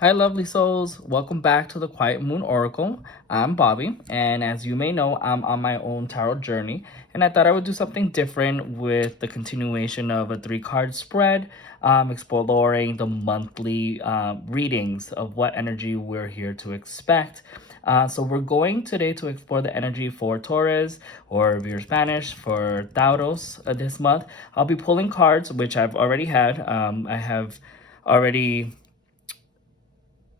Hi, lovely souls. Welcome back to the Quiet Moon Oracle. I'm Bobby, and as you may know, I'm on my own tarot journey, and I thought I would do something different with the continuation of a three-card spread, exploring the monthly readings of what energy we're here to expect. So we're going today to explore the energy for Taurus, or if you're Spanish, for Taurus this month. I'll be pulling cards, which I've already had. I have already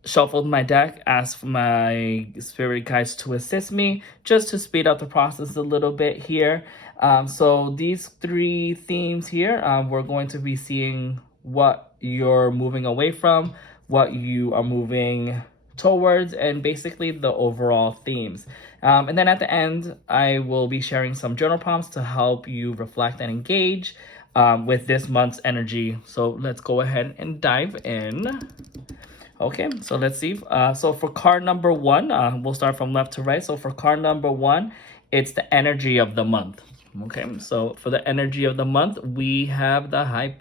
shuffled my deck, asked my spirit guides to assist me just to speed up the process a little bit here. So these three themes here, we're going to be seeing what you're moving away from, what you are moving towards, and basically the overall themes. And then at the end, I will be sharing some journal prompts to help you reflect and engage with this month's energy. So let's go ahead and dive in. Okay, so let's see. So for card number one, we'll start from left to right. So for card number one, it's the energy of the month. Okay, so for the energy of the month, we have the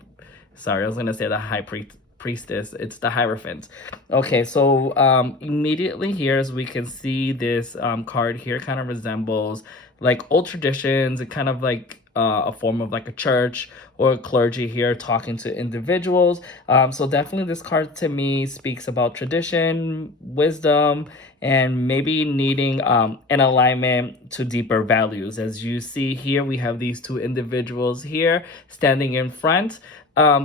sorry, I was gonna say the priestess. It's the Hierophant. Okay, so immediately here, as we can see, this card here kind of resembles like old traditions. It kind of like a form of like a church or a clergy here talking to individuals. So definitely this card to me speaks about tradition, wisdom, and maybe needing an alignment to deeper values. As you see here, we have these two individuals here standing in front,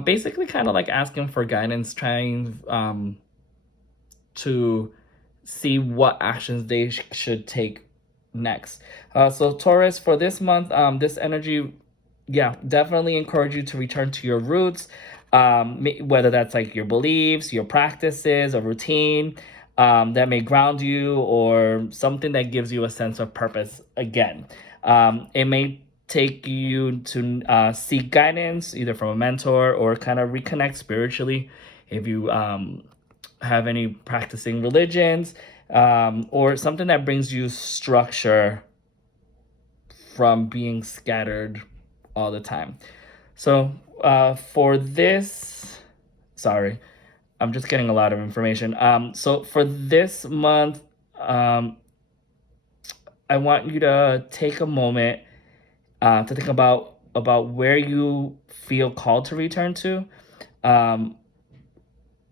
basically kind of like asking for guidance, trying to see what actions they should take next. So Taurus, for this month, this energy, yeah, definitely encourage you to return to your roots, whether that's like your beliefs, your practices, a routine that may ground you, or something that gives you a sense of purpose again. It may take you to seek guidance either from a mentor or kind of reconnect spiritually if you have any practicing religions, or something that brings you structure from being scattered all the time. So for this, sorry, I'm just getting a lot of information. So for this month, I want you to take a moment to think about where you feel called to return um,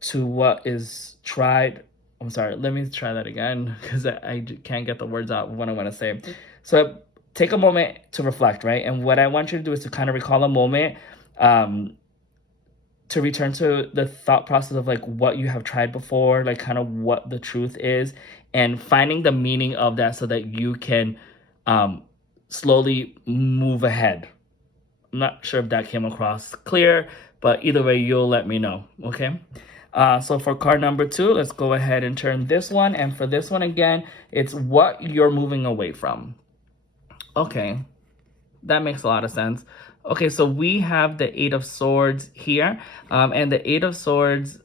to what is tried. I'm sorry, let me try that again because I can't get the words out what I want to say. So take a moment to reflect, right? And what I want you to do is to kind of recall a moment, to return to the thought process of like what you have tried before, like kind of what the truth is, and finding the meaning of that so that you can um, slowly move ahead. I'm not sure if that came across clear, but either way, you'll let me know, okay? So for card number two, let's go ahead and turn this one. And for this one again, it's what you're moving away from. Okay, that makes a lot of sense. Okay, so we have the Eight of Swords here, and the Eight of Swords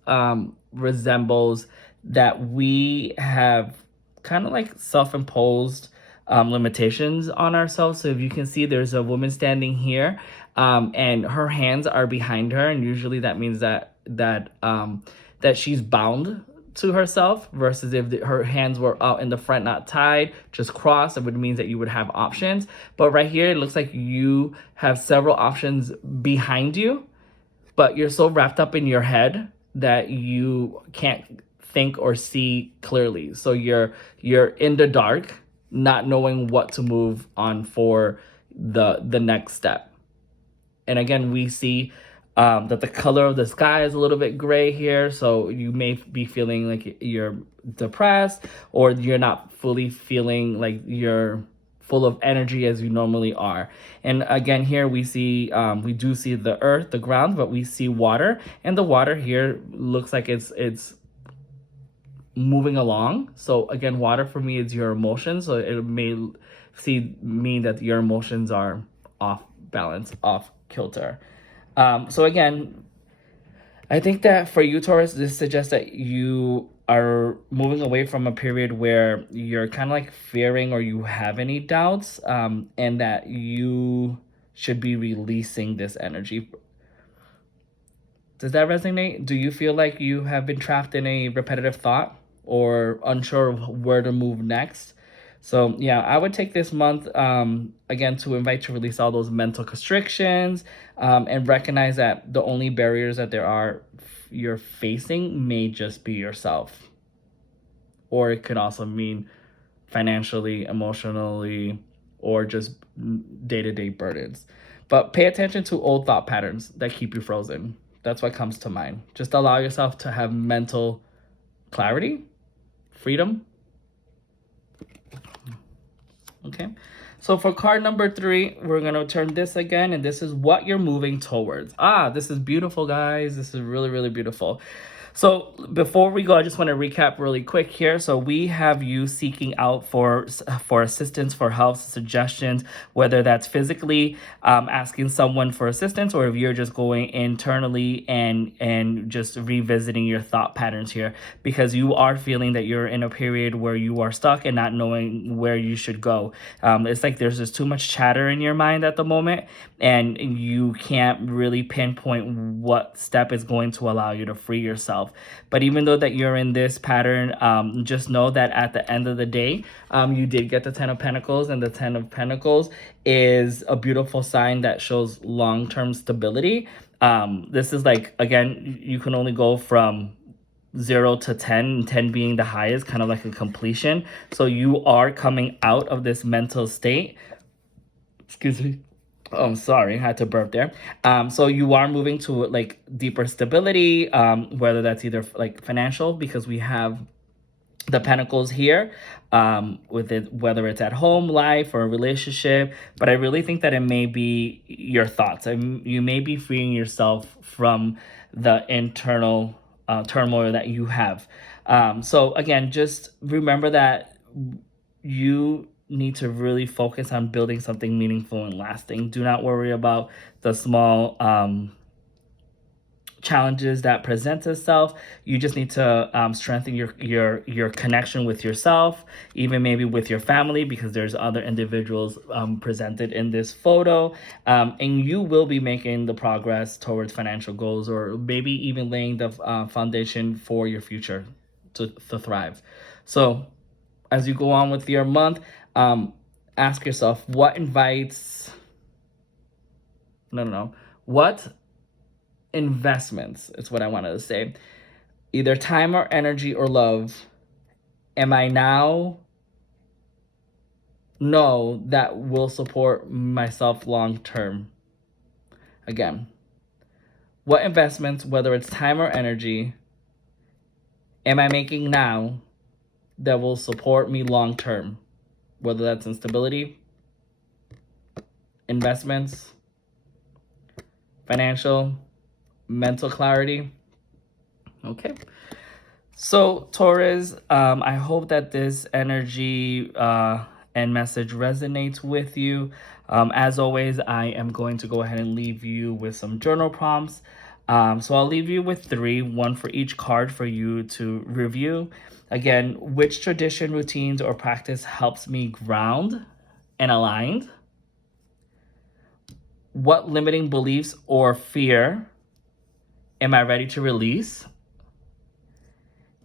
resembles that we have kind of like self-imposed limitations on ourselves. So if you can see, there's a woman standing here, and her hands are behind her, and usually that means that she's bound to herself, versus if her hands were out in the front, not tied, just crossed, it would mean that you would have options. But right here, it looks like you have several options behind you, but you're so wrapped up in your head that you can't think or see clearly. So you're in the dark, not knowing what to move on for the next step. And again, we see that the color of the sky is a little bit gray here. So you may be feeling like you're depressed, or you're not fully feeling like you're full of energy as you normally are. And again, here we see, we do see the earth, the ground, but we see water. And the water here looks like it's moving along. So again, water for me is your emotions. So it may mean that your emotions are off balance, off kilter. So again, I think that for you, Taurus, this suggests that you are moving away from a period where you're kind of like fearing or you have any doubts, and that you should be releasing this energy. Does that resonate? Do you feel like you have been trapped in a repetitive thought or unsure of where to move next? So yeah, I would take this month again to invite to release all those mental constrictions and recognize that the only barriers that there are you're facing may just be yourself, or it could also mean financially, emotionally, or just day-to-day burdens. But pay attention to old thought patterns that keep you frozen. That's what comes to mind. Just allow yourself to have mental clarity, freedom. Okay. So for card number 3, we're going to turn this again, and this is what you're moving towards. This is beautiful, guys. This is really, really beautiful. So before we go, I just want to recap really quick here. So we have you seeking out for assistance, for help, suggestions, whether that's physically asking someone for assistance, or if you're just going internally and just revisiting your thought patterns here, because you are feeling that you're in a period where you are stuck and not knowing where you should go. It's like there's just too much chatter in your mind at the moment, and you can't really pinpoint what step is going to allow you to free yourself. But even though that you're in this pattern, just know that at the end of the day, you did get the 10 of Pentacles, and the 10 of Pentacles is a beautiful sign that shows long-term stability. This is like, again, you can only go from 0 to 10, and 10 being the highest, kind of like a completion. So you are coming out of this mental state. Excuse me. Oh, I'm sorry, I had to burp there. So you are moving to like deeper stability, whether that's either like financial, because we have the Pentacles here, with it, whether it's at home life or a relationship. But I really think that it may be your thoughts, and you may be freeing yourself from the internal turmoil that you have. So again, just remember that you need to really focus on building something meaningful and lasting. Do not worry about the small challenges that present itself. You just need to strengthen your connection with yourself, even maybe with your family, because there's other individuals presented in this photo, and you will be making the progress towards financial goals, or maybe even laying the foundation for your future to thrive. So as you go on with your month, ask yourself, what investments, is what I wanted to say, either time or energy or love, am I now know that will support myself long term? Again, what investments, whether it's time or energy, am I making now that will support me long term? Whether that's in stability, investments, financial, mental clarity. Okay. So Taurus, I hope that this energy and message resonates with you. As always, I am going to go ahead and leave you with some journal prompts. So I'll leave you with 3, one for each card for you to review. Again, which tradition, routines, or practice helps me ground and aligned? What limiting beliefs or fear am I ready to release?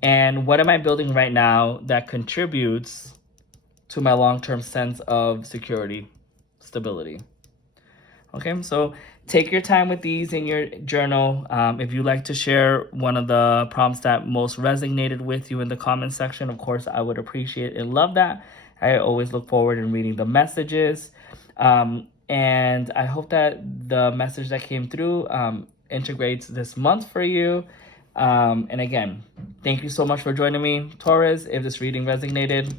And what am I building right now that contributes to my long-term sense of security, stability? Okay, so take your time with these in your journal. If you'd like to share one of the prompts that most resonated with you in the comment section, of course, I would appreciate and love that. I always look forward in reading the messages. And I hope that the message that came through integrates this month for you. And again, thank you so much for joining me, Taurus. If this reading resonated,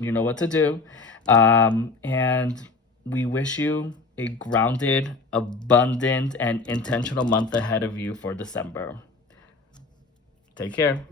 you know what to do. And we wish you a grounded, abundant, and intentional month ahead of you for December. Take care.